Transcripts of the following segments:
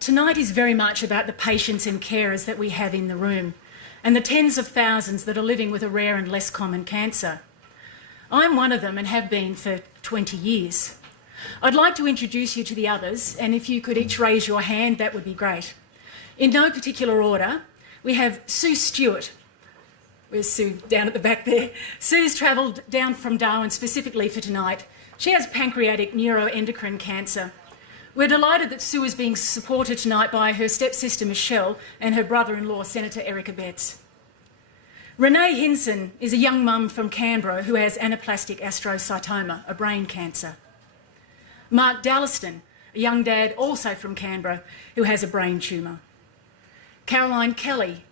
Tonight is very much about the patients and carers that we have in the room and the tens of thousands that are living with a rare and less common cancer. I'm one of them and have been for 20 years. I'd like to introduce you to the others, and if you could each raise your hand, that would be great. In no particular order, we have Sue Stewart. Where's Sue? Down at the back there. Sue's travelled down from Darwin specifically for tonight. She has pancreatic neuroendocrine cancer. We're delighted that Sue is being supported tonight by her stepsister Michelle and her brother-in-law Senator Eric Abetz. Renee Hinson is a young mum from Canberra who has anaplastic astrocytoma, a brain cancer. Mark Dallaston, a young dad also from Canberra who has a brain tumour. Caroline Kelly,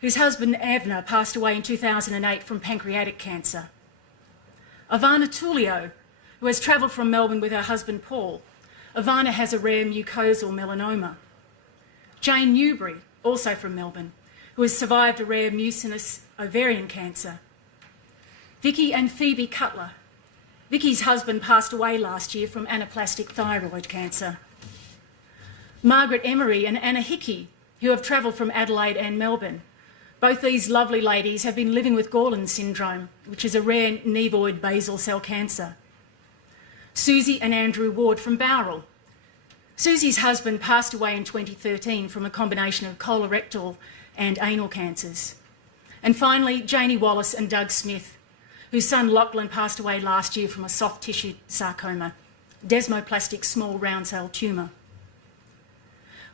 whose husband Avner passed away in 2008 from pancreatic cancer. Ivana Tullio, who has travelled from Melbourne with her husband Paul. Ivana has a rare mucosal melanoma. Jane Newbury, also from Melbourne, who has survived a rare mucinous ovarian cancer. Vicky and Phoebe Cutler. Vicky's husband passed away last year from anaplastic thyroid cancer. Margaret Emery and Anna Hickey, who have travelled from Adelaide and Melbourne. Both these lovely ladies have been living with Gorlin syndrome, which is a rare nevoid basal cell cancer. Susie and Andrew Ward from Bowral. Susie's husband passed away in 2013 from a combination of colorectal and anal cancers. And finally, Janie Wallace and Doug Smith, whose son Lachlan passed away last year from a soft tissue sarcoma, desmoplastic small round cell tumour.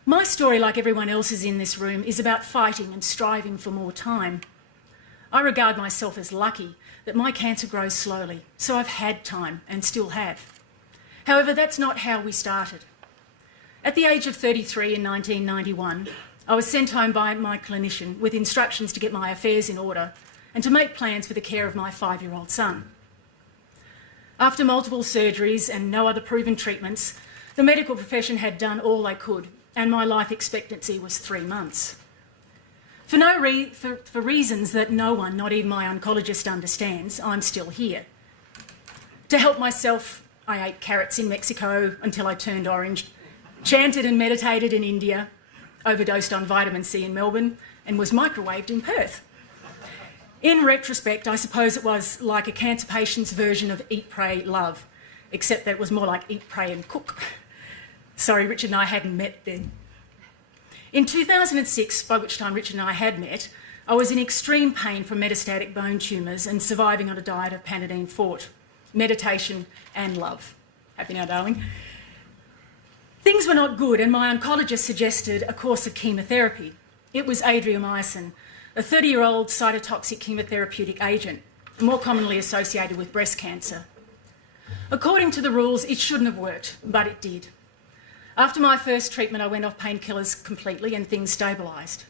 My story, like everyone else's in this room, is about fighting and striving for more time. I regard myself as lucky that my cancer grows slowly, so I've had time and still have. However, that's not how we started. At the age of 33 in 1991, I was sent home by my clinician with instructions to get my affairs in order and to make plans for the care of my 5-year-old son. After multiple surgeries and no other proven treatments, the medical profession had done all they could, and my life expectancy was 3 months. For reasons that no one, not even my oncologist, understands, I'm still here. To help myself, I ate carrots in Mexico until I turned orange, chanted and meditated in India, overdosed on vitamin C in Melbourne, and was microwaved in Perth. In retrospect, I suppose it was like a cancer patient's version of eat, pray, love, except that it was more like eat, pray and cook. Sorry, Richard and I hadn't met then. In 2006, by which time Richard and I had met, I was in extreme pain from metastatic bone tumours and surviving on a diet of Panadeine Forte, meditation and love. Happy now, darling? Things were not good, and my oncologist suggested a course of chemotherapy. It was adriamycin, a 30-year-old cytotoxic chemotherapeutic agent, more commonly associated with breast cancer. According to the rules, it shouldn't have worked, but it did. After my first treatment, I went off painkillers completely and things stabilised.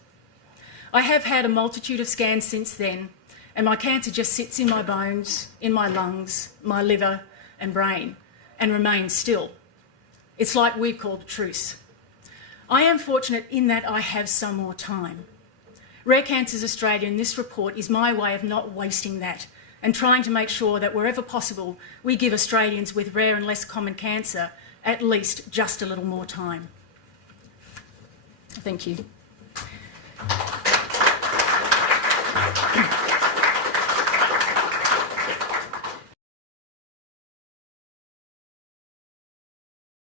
I have had a multitude of scans since then, and my cancer just sits in my bones, in my lungs, my liver and brain, and remains still. It's like we've called a truce. I am fortunate in that I have some more time. Rare Cancers Australia in this report is my way of not wasting that and trying to make sure that wherever possible we give Australians with rare and less common cancer at least just a little more time. Thank you.